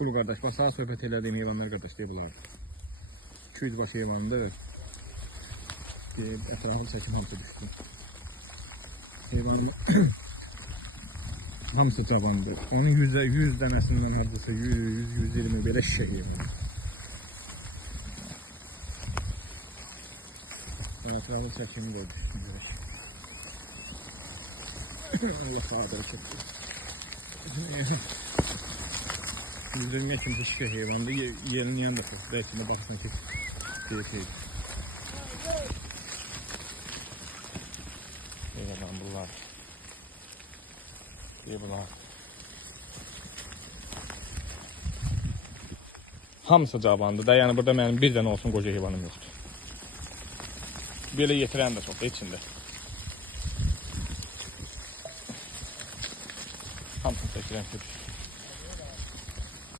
Kulu qardaş, bax, sağ söhbət elədiyim heyvanlar qardaş deyə bunlar. 200 baş heyvandır. Ətrafı çəkim hamısı düşdü. Heyvanın hamısı cavandır. Onun 100 dənəsindən hardasa 100-120 belə şişə heyvanı. Ətrafı çəkimi də düşdü. Allah xadir çəkdir. 120 kimsə şişə heyvandır. Yelini da çox. Belki de baxırsan ki, deyək. Heyvan bunlar. Bunlar. Hamısı cavandır da. Yəni burada mənim bir dənə olsun qoca heyvanım yoxdur. Belə yetirən də çoxdur içində. Hamısını çəkirəm ki.